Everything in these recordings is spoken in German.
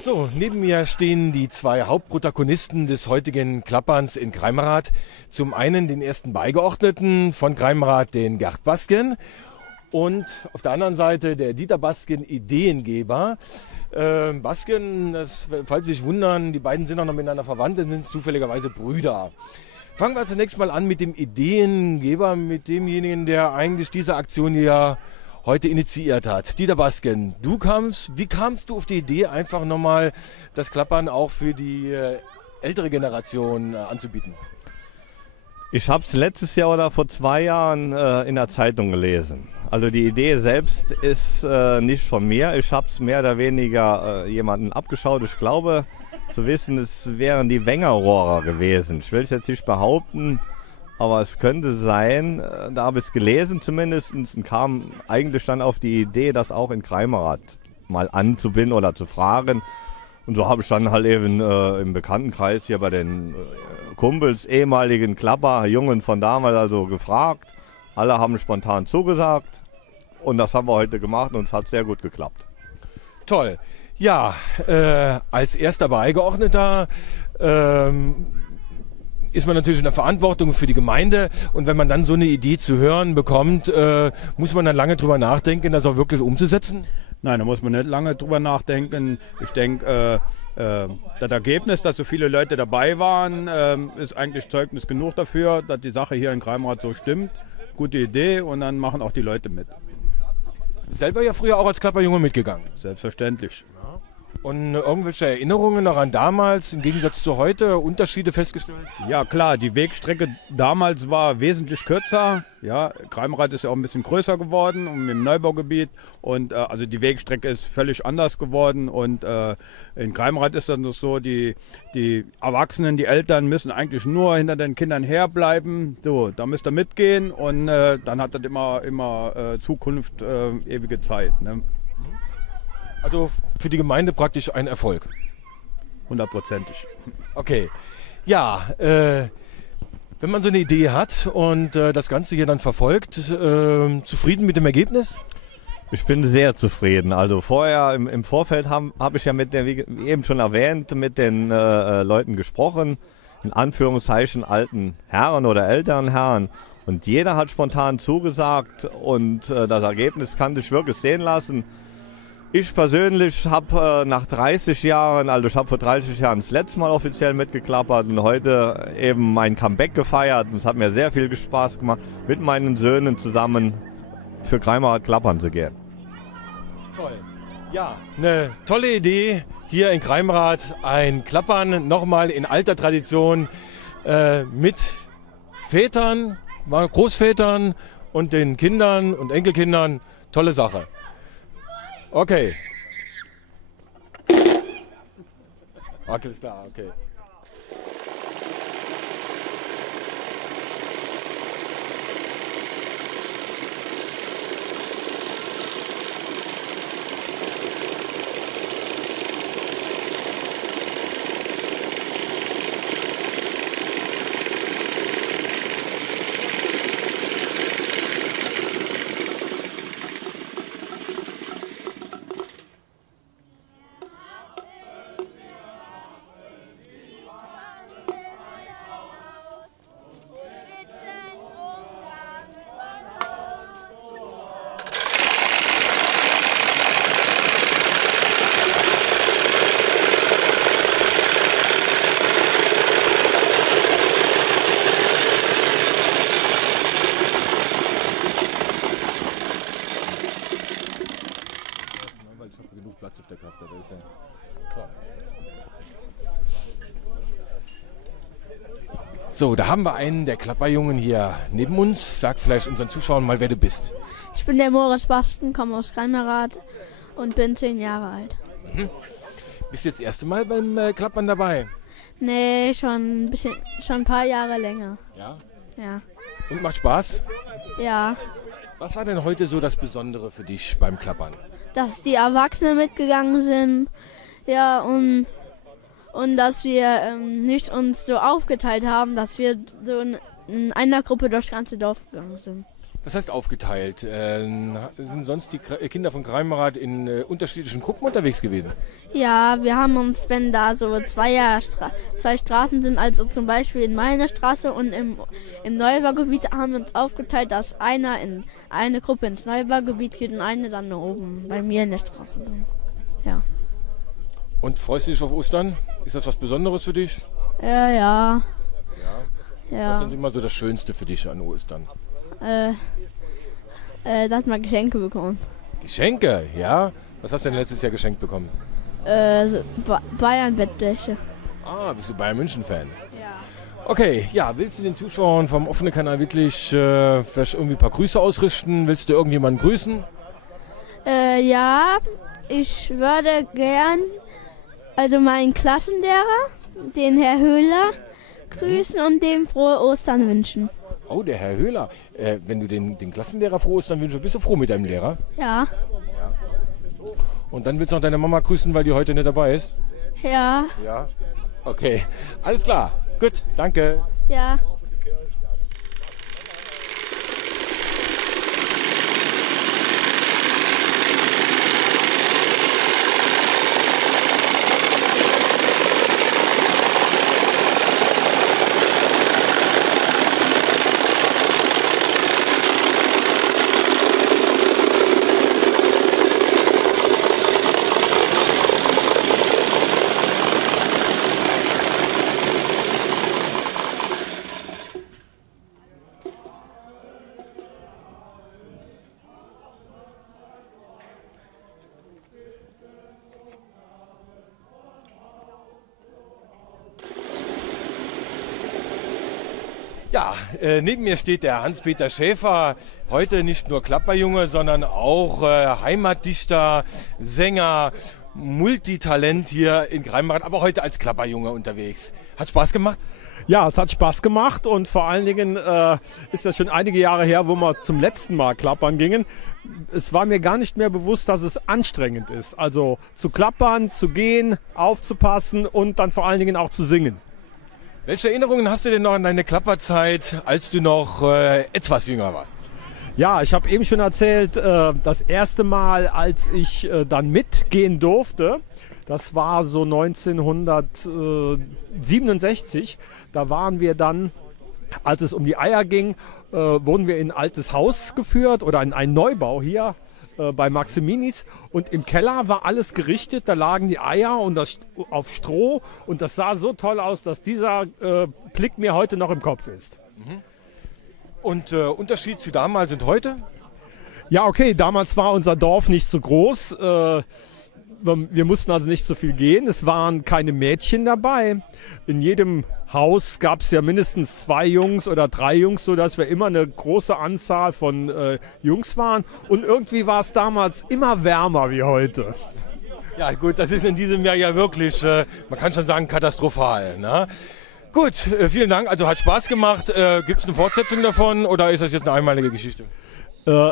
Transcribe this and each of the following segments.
So, neben mir stehen die zwei Hauptprotagonisten des heutigen Klapperns in Greimerath. Zum einen den ersten Beigeordneten von Greimerath, den Gerd Basken. Und auf der anderen Seite der Dieter Basken, Ideengeber. Basken, falls Sie sich wundern, die beiden sind auch noch miteinander verwandt, sind zufälligerweise Brüder. Fangen wir zunächst mal an mit dem Ideengeber, mit demjenigen, der eigentlich diese Aktion hier heute initiiert hat. Dieter Basken, wie kamst du auf die Idee, einfach nochmal das Klappern auch für die ältere Generation anzubieten? Ich habe es letztes Jahr oder vor 2 Jahren in der Zeitung gelesen. Also die Idee selbst ist nicht von mir. Ich habe es mehr oder weniger jemanden abgeschaut. Ich glaube zu wissen, es wären die Wengerrohrer gewesen. Ich will es jetzt nicht behaupten, aber es könnte sein, da habe ich es gelesen zumindest, und kam eigentlich dann auf die Idee, das auch in Greimerath mal anzubinden oder zu fragen. Und so habe ich dann halt eben im Bekanntenkreis hier bei den Kumpels, ehemaligen Klapperjungen von damals also gefragt. Alle haben spontan zugesagt und das haben wir heute gemacht und es hat sehr gut geklappt. Toll. Ja, als erster Beigeordneter ist man natürlich in der Verantwortung für die Gemeinde, und wenn man dann so eine Idee zu hören bekommt, muss man dann lange drüber nachdenken, das auch wirklich umzusetzen? Nein, da muss man nicht lange drüber nachdenken. Ich denke, das Ergebnis, dass so viele Leute dabei waren, ist eigentlich Zeugnis genug dafür, dass die Sache hier in Greimerath so stimmt. Gute Idee, und dann machen auch die Leute mit. Selber ja früher auch als Klapperjunge mitgegangen? Selbstverständlich. Und irgendwelche Erinnerungen noch an damals, im Gegensatz zu heute, Unterschiede festgestellt? Ja klar, die Wegstrecke damals war wesentlich kürzer. Ja, Greimerath ist ja auch ein bisschen größer geworden im Neubaugebiet, und also die Wegstrecke ist völlig anders geworden, und in Greimerath ist dann so, die Erwachsenen, die Eltern müssen eigentlich nur hinter den Kindern herbleiben. So, da müsst ihr mitgehen, und dann hat das immer Zukunft, ewige Zeit. Ne? Also für die Gemeinde praktisch ein Erfolg? 100%ig. Okay. Ja, wenn man so eine Idee hat und das Ganze hier dann verfolgt, zufrieden mit dem Ergebnis? Ich bin sehr zufrieden. Also vorher im Vorfeld habe ich ja wie eben schon erwähnt, mit den Leuten gesprochen, in Anführungszeichen alten Herren oder älteren Herren. Und jeder hat spontan zugesagt, und das Ergebnis kann sich wirklich sehen lassen. Ich persönlich habe nach 30 Jahren, also ich habe vor 30 Jahren das letzte Mal offiziell mitgeklappert und heute eben mein Comeback gefeiert. Es hat mir sehr viel Spaß gemacht, mit meinen Söhnen zusammen für Greimerath klappern zu gehen. Toll. Ja, eine tolle Idee hier in Greimerath, ein Klappern nochmal in alter Tradition mit Vätern, Großvätern und den Kindern und Enkelkindern. Tolle Sache. Okay. Alles klar, okay. So, da haben wir einen der Klapperjungen hier neben uns. Sag vielleicht unseren Zuschauern mal, wer du bist. Ich bin der Moritz Basten, komme aus Greimerath und bin 10 Jahre alt. Bist du jetzt das erste Mal beim Klappern dabei? Nee, schon ein paar Jahre länger. Ja. Ja. Und macht Spaß? Ja. Was war denn heute so das Besondere für dich beim Klappern? Dass die Erwachsenen mitgegangen sind. Ja, und dass wir nicht uns so aufgeteilt haben, dass wir so in einer Gruppe durchs ganze Dorf gegangen sind. Das heißt aufgeteilt. Sind sonst die Kinder von Greimerath in unterschiedlichen Gruppen unterwegs gewesen? Ja, wir haben uns, wenn da so zwei Straßen sind, also zum Beispiel in meiner Straße und im Neubaugebiet, haben wir uns aufgeteilt, dass einer in eine Gruppe ins Neubaugebiet geht und eine dann oben bei mir in der Straße. Ja. Und freust du dich auf Ostern? Ist das was Besonderes für dich? Ja. Was ist immer so das Schönste für dich an Ostern? Dass man Geschenke bekommen. Geschenke, ja? Was hast du denn letztes Jahr geschenkt bekommen? So Bayern-Bettdächer. Ah, bist du Bayern München-Fan? Ja. Okay, ja, willst du den Zuschauern vom offenen Kanal wirklich vielleicht irgendwie ein paar Grüße ausrichten? Willst du irgendjemanden grüßen? Ja, ich würde gern meinen Klassenlehrer, den Herr Höhler, grüßen und dem frohe Ostern wünschen. Oh, der Herr Höhler. Wenn du den Klassenlehrer froh ist, dann wünschst du, bist du froh mit deinem Lehrer? Ja. Und dann willst du noch deine Mama grüßen, weil die heute nicht dabei ist? Ja. Ja. Okay, alles klar. Gut, danke. Ja. Ja, neben mir steht der Hans-Peter Schäfer, heute nicht nur Klapperjunge, sondern auch Heimatdichter, Sänger, Multitalent hier in Greimerath, aber heute als Klapperjunge unterwegs. Hat Spaß gemacht? Ja, es hat Spaß gemacht und vor allen Dingen ist das schon einige Jahre her, wo wir zum letzten Mal klappern gingen. Es war mir gar nicht mehr bewusst, dass es anstrengend ist. Also zu klappern, zu gehen, aufzupassen und dann vor allen Dingen auch zu singen. Welche Erinnerungen hast du denn noch an deine Klapperzeit, als du noch etwas jünger warst? Ja, ich habe eben schon erzählt, das erste Mal, als ich dann mitgehen durfte, das war so 1967, da waren wir dann, als es um die Eier ging, wurden wir in ein altes Haus geführt oder in einen Neubau hier bei Maximinis und im Keller war alles gerichtet, da lagen die Eier und das auf Stroh und das sah so toll aus, dass dieser Blick mir heute noch im Kopf ist. Und Unterschied zu damals und heute? Ja, okay, damals war unser Dorf nicht so groß. Wir mussten also nicht so viel gehen. Es waren keine Mädchen dabei. In jedem Haus gab es ja mindestens 2 Jungs oder 3 Jungs, sodass wir immer eine große Anzahl von Jungs waren. Und irgendwie war es damals immer wärmer wie heute. Ja gut, das ist in diesem Jahr ja wirklich, man kann schon sagen, katastrophal. Ne? Gut, vielen Dank. Also hat Spaß gemacht. Gibt es eine Fortsetzung davon oder ist das jetzt eine einmalige Geschichte?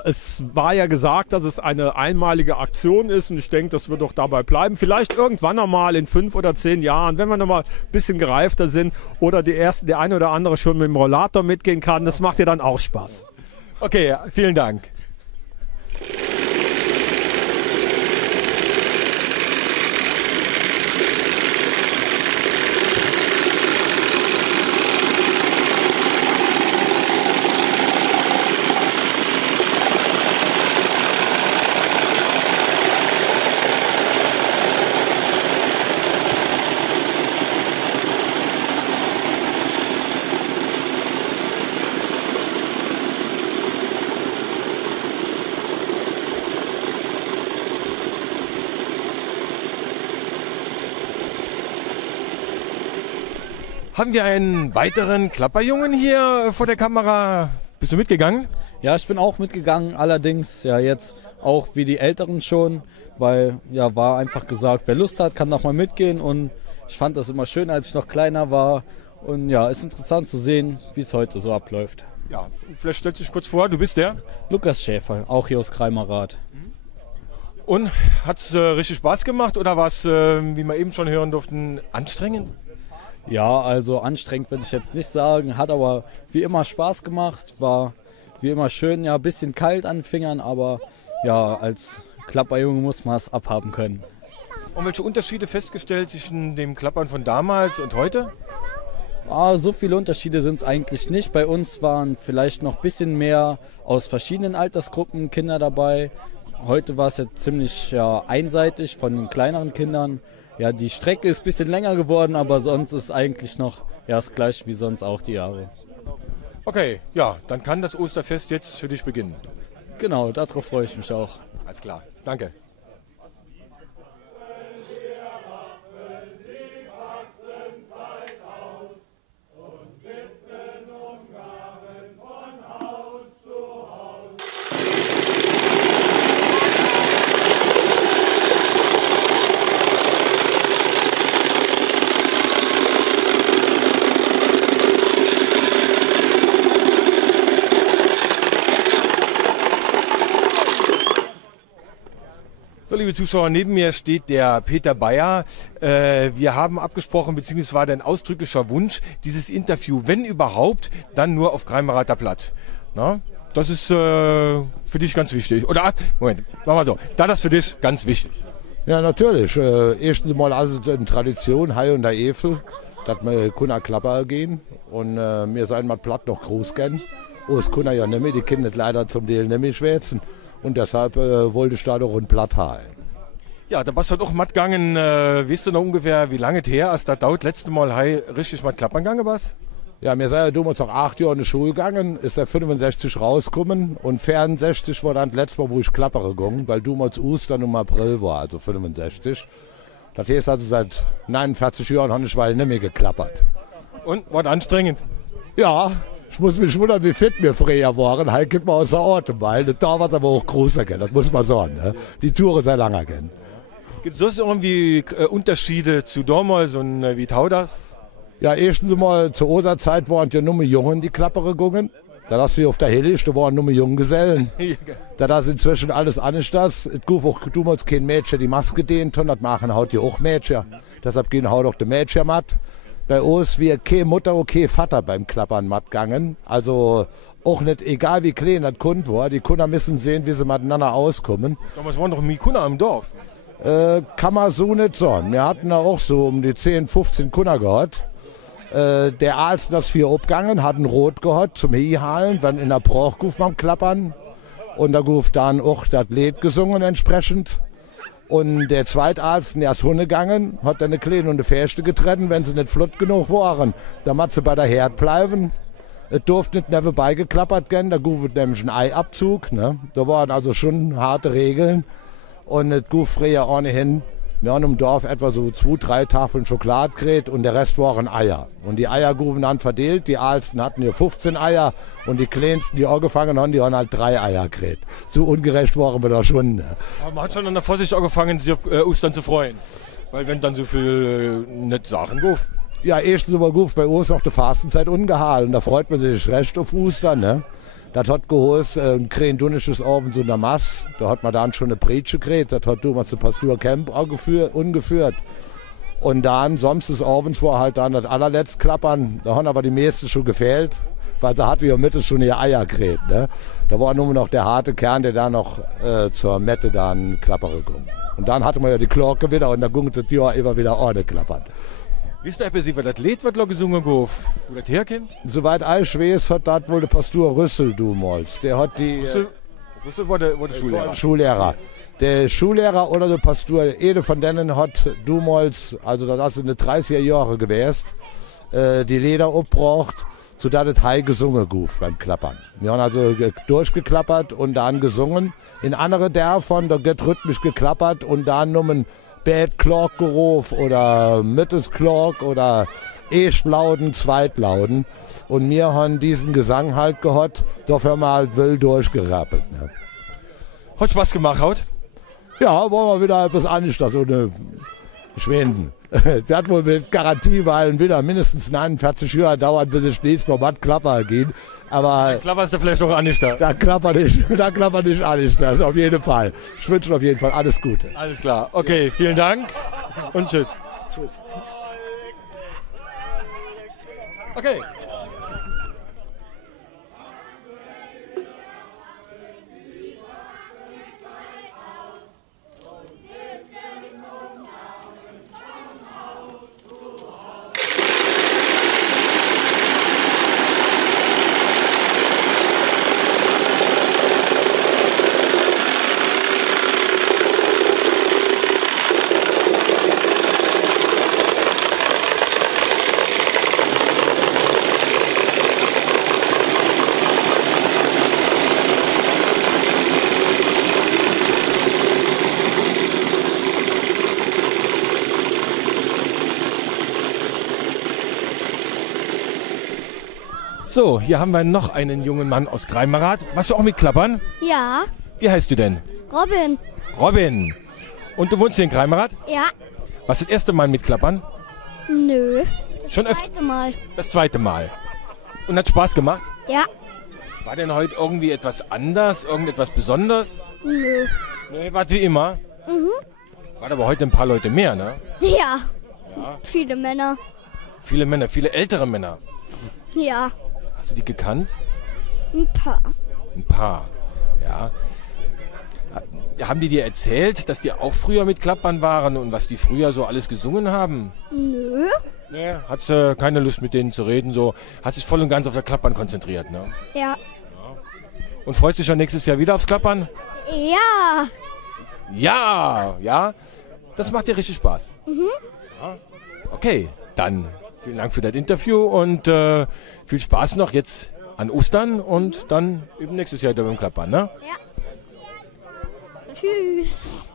Es war ja gesagt, dass es eine einmalige Aktion ist und ich denke, das wird auch dabei bleiben. Vielleicht irgendwann einmal in 5 oder 10 Jahren, wenn wir noch mal ein bisschen gereifter sind oder der eine oder andere schon mit dem Rollator mitgehen kann. Das macht ja dann auch Spaß. Okay, vielen Dank. Haben wir einen weiteren Klapperjungen hier vor der Kamera? Bist du mitgegangen? Ja, ich bin auch mitgegangen, allerdings ja jetzt auch wie die Älteren schon, weil ja war einfach gesagt, wer Lust hat, kann doch mal mitgehen und ich fand das immer schön, als ich noch kleiner war und ja, ist interessant zu sehen, wie es heute so abläuft. Ja, vielleicht stellst du dich kurz vor, du bist der? Lukas Schäfer, auch hier aus Greimerath. Und hat es richtig Spaß gemacht oder war es, wie wir eben schon hören durften, anstrengend? Ja, also anstrengend würde ich jetzt nicht sagen, hat aber wie immer Spaß gemacht, war wie immer schön, ja, ein bisschen kalt an den Fingern, aber ja, als Klapperjunge muss man es abhaben können. Und welche Unterschiede festgestellt zwischen dem Klappern von damals und heute? So viele Unterschiede sind es eigentlich nicht. Bei uns waren vielleicht noch ein bisschen mehr aus verschiedenen Altersgruppen Kinder dabei. Heute war es ja ziemlich einseitig von den kleineren Kindern. Ja, die Strecke ist ein bisschen länger geworden, aber sonst ist eigentlich noch das gleiche wie sonst auch die Jahre. Okay, ja, dann kann das Osterfest jetzt für dich beginnen. Genau, darauf freue ich mich auch. Alles klar, danke. So, liebe Zuschauer, neben mir steht der Peter Bayer. Wir haben abgesprochen, beziehungsweise war dein ausdrücklicher Wunsch, dieses Interview, wenn überhaupt, dann nur auf Greimerather Platt. Na, das ist für dich ganz wichtig. Oder, Moment, machen wir so. Da das für dich ganz wichtig. Ja, natürlich. Erstens mal also in Tradition, Hai und der Efel, dass wir Kunna Klapper gehen. Und wir sind mal platt noch groß gern. Es Kunna ja nicht mehr, die Kinder leider zum Teil nicht mehr schwätzen. Und deshalb wollte ich da doch ein Platt haben. Ja, da warst du auch matt gegangen. Weißt du noch ungefähr, wie lange es her ist, das dauert letzte Mal richtig mal klappern gegangen warst? Ja, wir sind ja damals auch 8 Jahre in die Schule gegangen, ist der 65 rausgekommen und 64 war dann das letzte Mal, wo ich klappere gegangen, weil damals Ostern im April war, also 65. Das heißt also seit 49 Jahren habe ich weil nicht mehr geklappert. Und war das anstrengend? Ja. Ich muss mich wundern, wie fit wir früher waren. Heute gibt man außer Atem, weil da war es aber auch größer, das muss man sagen. Ne? Die Touren sehr lange gehen. Gibt es sonst irgendwie Unterschiede zu damals und wie tau das? Ja, erstens mal zur Osterzeit waren ja nur Jungen die Klappere gegangen. Da hast du auf der Helle, da waren nur Junggesellen. Da ist inzwischen alles anders. Es gibt auch damals kein Mädchen die Maske dehnt, das machen heute auch Mädchen. Deshalb gehen heute auch die Mädchen matt. Bei uns wir keine Mutter und kein Vater beim Klappern matt gegangen. Also auch nicht, egal wie klein das Kund war, die Kunder müssen sehen, wie sie miteinander auskommen. Damals waren doch mehr Kunder im Dorf. Kann man so nicht sagen. Wir hatten da auch so um die 10, 15 Kunder gehabt. Der Arzt das 4 abgegangen, hat ein Rot gehabt zum Hiehalen, wenn in der Brauch guf beim Klappern. Und da guf dann auch das Lied gesungen entsprechend. Und der Zweitarzt, der ist Hunde gegangen, hat dann eine Kleine und eine Fäste getrennt, wenn sie nicht flott genug waren. Da hat sie bei der Herd bleiben. Es durfte nicht nebenbei geklappert werden, da guf es nämlich einen Eiabzug. Ne? Da waren also schon harte Regeln. Und es guf früher ohnehin, wir haben im Dorf etwa so 2, 3 Tafeln Schokolade gekriegt und der Rest waren Eier. Und die Eier gufen dann verteilt, die Aalsten hatten hier 15 Eier und die Kleinsten, die angefangen haben, die haben halt 3 Eier gekriegt. So ungerecht waren wir da schon. Aber man hat schon an der Vorsicht angefangen, sich auf Ostern zu freuen. Weil wenn dann so viel nette Sachen guf. Ja, erstens aber guf bei uns noch die Fastenzeit ungehalten. Da freut man sich recht auf Ostern, ne? Das hat geholt, ein krähendunisches Ofen so einer Mass. Da hat man dann schon eine Bretsche gekriegt. Das hat damals der Pastor Kemp ungeführt. Und dann, sonst des Ofens war halt dann das allerletzte Klappern. Da haben aber die meisten schon gefehlt, weil sie hatten ja Mitte schon ihr Eier gekriegt. Ne? Da war nur noch der harte Kern, der da noch zur Mette dann Klappere kommt. Und dann hatte man ja die Glocke wieder und dann ging das Jahr immer wieder ohne Klappern. Wisst ihr, was das Lied, was da gesungen gof, wo das herkommt? Soweit ich weiß, hat das wohl der Pastor Rüssel damals. Der hat die... Rüssel war der Schullehrer. Schullehrer. Der Schullehrer oder der Pastor, jede von denen hat damals, also das ist in den 30er Jahren gewesen, die Leder abgebracht, sodass das Hai gesungen guf beim Klappern. Wir haben also durchgeklappert und dann gesungen. In andere davon, da wird rhythmisch geklappert und dann nur Bad Clock gerufen oder Mittes Clock oder Erstlauten, Zweitlauten. Und wir haben diesen Gesang halt gehört, dafür haben wir halt wild durchgerappelt. Ne? Hat Spaß gemacht, Haut? Ja, wollen wir wieder etwas anstatt so eine Schwenden. Das hat wohl mit Garantieweilen wieder mindestens 49 Jahre dauert, bis es nächstes Mal was Klapper geht. Aber Klapperst du vielleicht auch an nicht da? da klappert nicht alles, das auf jeden Fall. Ich wünsche auf jeden Fall alles Gute. Alles klar. Okay, vielen Dank und tschüss. Tschüss. Okay. So, hier haben wir noch einen jungen Mann aus Greimerath. Warst du auch mit Klappern? Ja, Wie heißt du denn? Robin. Robin. Und du wohnst hier in Greimerath? Ja. Was das erste Mal mit Klappern? Nö. Schon öfter? Zweite Mal. Das zweite Mal. Und hat Spaß gemacht? Ja. War denn heute irgendwie etwas anders? Irgendetwas Besonderes? Nö. Nee, war wie immer. Waren aber heute ein paar Leute mehr, ne? Ja. Viele Männer. Viele Männer, viele ältere Männer. Ja. Hast du die gekannt? Ein paar. Ein paar, ja. Haben die dir erzählt, dass die auch früher mit Klappern waren und was die früher so alles gesungen haben? Nö. Nee, hat keine Lust mit denen zu reden, so. Hat sich voll und ganz auf das Klappern konzentriert, ne? Ja. Und freust dich schon nächstes Jahr wieder aufs Klappern? Ja. Ja, ja. Das macht dir richtig Spaß. Ja. Okay, dann vielen Dank für das Interview und viel Spaß noch jetzt an Ostern und dann eben nächstes Jahr wieder beim Klappern, ne? Tschüss.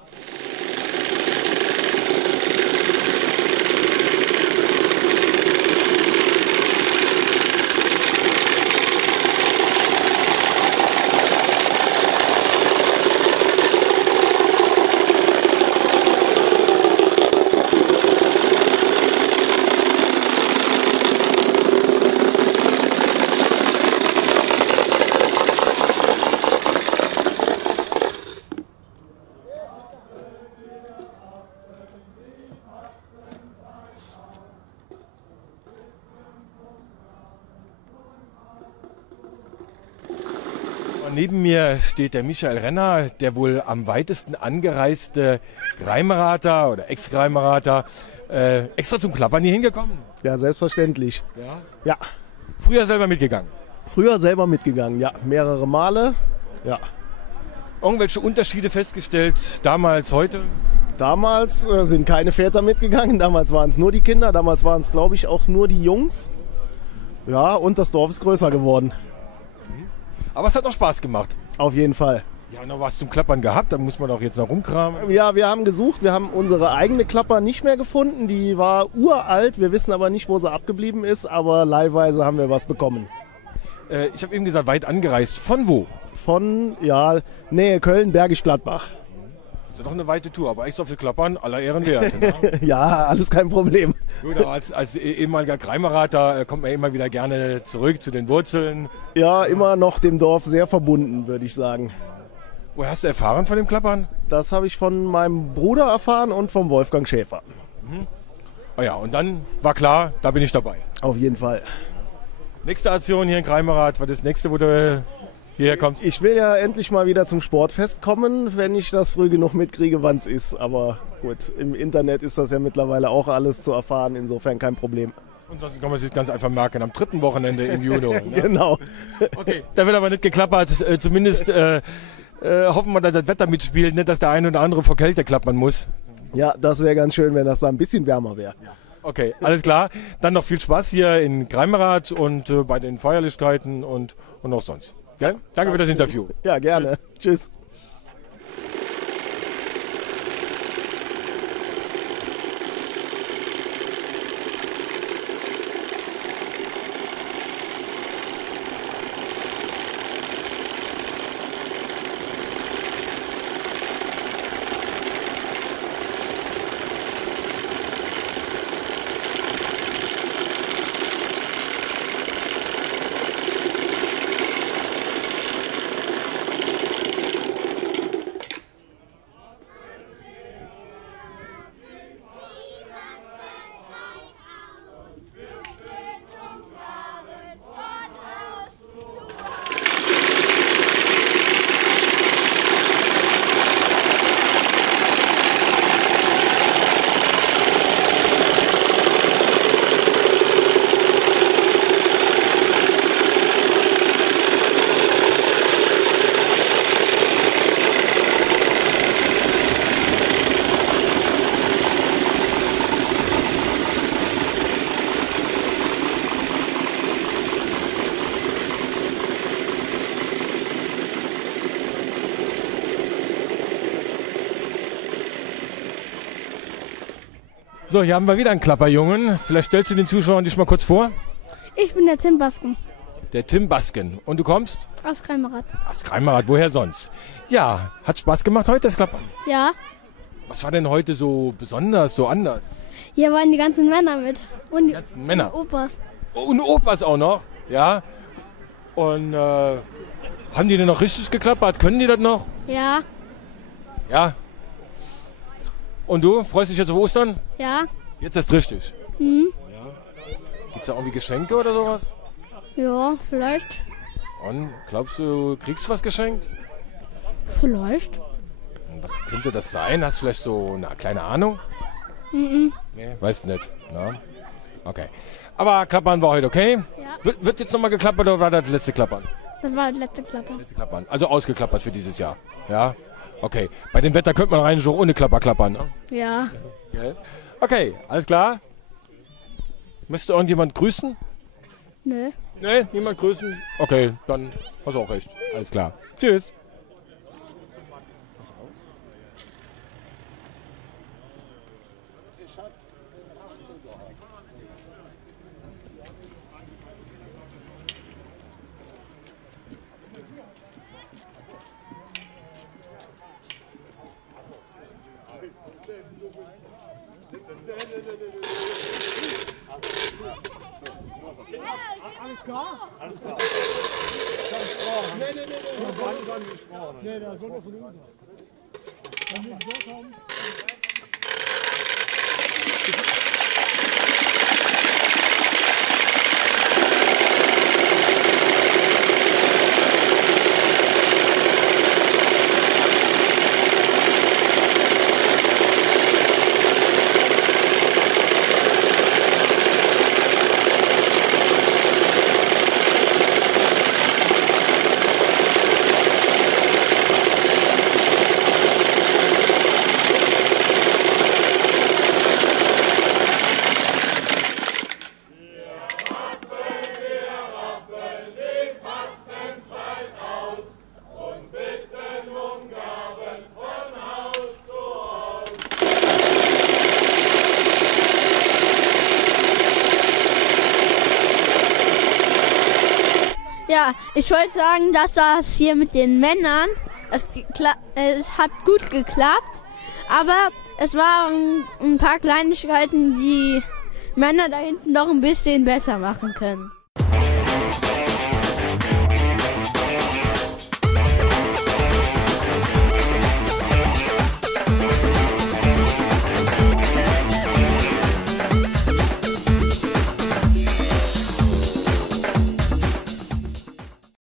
Neben mir steht der Michael Renner, der wohl am weitesten angereiste Greimerather oder Ex-Greimerather. Extra zum Klappern hier hingekommen? Ja, selbstverständlich. Ja. Ja, Früher selber mitgegangen? früher selber mitgegangen, ja, mehrere Male. Ja, Irgendwelche Unterschiede festgestellt, damals, heute? damals sind keine Väter mitgegangen, damals waren es nur die Kinder, damals waren es, glaube ich, auch nur die Jungs. Ja, und das Dorf ist größer geworden, Aber es hat auch Spaß gemacht. auf jeden Fall. Ja, noch was zum Klappern gehabt, da muss man doch jetzt noch rumkramen. Ja, wir haben gesucht, wir haben unsere eigene Klapper nicht mehr gefunden, die war uralt, wir wissen aber nicht, wo sie abgeblieben ist, aber leihweise haben wir was bekommen. Ich habe eben gesagt, weit angereist. Von wo? Von, ja, Nähe Köln, Bergisch Gladbach. Das ist doch eine weite Tour, aber echt so viel Klappern, aller Ehren wert. Ne? Ja, alles kein Problem. Gut, aber als ehemaliger Greimerather kommt man immer wieder gerne zurück zu den Wurzeln. Ja, immer noch dem Dorf sehr verbunden, würde ich sagen. Woher hast du erfahren von dem Klappern? Das habe ich von meinem Bruder erfahren und vom Wolfgang Schäfer. Ah ja, und dann war klar, da bin ich dabei. Auf jeden Fall. Nächste Aktion hier in Greimerath, was ist das nächste, wo du hierher kommst? Ich will ja endlich mal wieder zum Sportfest kommen, wenn ich das früh genug mitkriege, wann es ist. Aber gut, im Internet ist das ja mittlerweile auch alles zu erfahren, insofern kein Problem. Und sonst kann man sich ganz einfach merken, am 3. Wochenende im Juni. Ne? Genau. Okay, da wird aber nicht geklappert. Zumindest hoffen wir, dass das Wetter mitspielt, nicht, dass der eine oder andere vor Kälte klappern muss. Ja, das wäre ganz schön, wenn das da ein bisschen wärmer wäre. Okay, alles klar. Dann noch viel Spaß hier in Greimerath und bei den Feierlichkeiten und auch sonst. Gell? Danke für das Interview. Ja, gerne. Tschüss. So, hier haben wir wieder einen Klapperjungen. Vielleicht stellst du den Zuschauern dich mal kurz vor. Ich bin der Tim Basken Der Tim Basken. Und du kommst? aus Kremerath. Aus Kremerath, woher sonst? Ja, hat Spaß gemacht heute, das Klappern. Ja, Was war denn heute so besonders, so anders? hier waren die ganzen Männer mit. Und die ganzen Männer. Opas. Und Opas auch noch, ja. Und haben die denn noch richtig geklappert? Können die das noch? Ja, Ja. Und du, freust dich jetzt auf Ostern? ja. Jetzt erst richtig. Hm. Gibt es da irgendwie Geschenke oder sowas? Ja, vielleicht. Und glaubst du, kriegst du was geschenkt? Vielleicht. Und was könnte das sein? Hast du vielleicht so eine kleine Ahnung? Mhm. Nee, weißt nicht. Na? Okay. Aber Klappern war heute okay? Ja. Wird jetzt nochmal geklappert oder war das letzte Klappern? Das war das letzte Klappe. Letzte Klappern. Also ausgeklappert für dieses Jahr. Ja? Okay. Bei dem Wetter könnte man rein schon ohne Klapper klappern. Ne? Ja. Okay, alles klar. Möchte irgendjemand grüßen? Nö. Nee, niemand grüßen? Okay, dann hast du auch recht. Alles klar. Tschüss. Ja, ich wollte sagen, dass das hier mit den Männern, es hat gut geklappt, aber es waren ein paar Kleinigkeiten, die Männer da hinten noch ein bisschen besser machen können.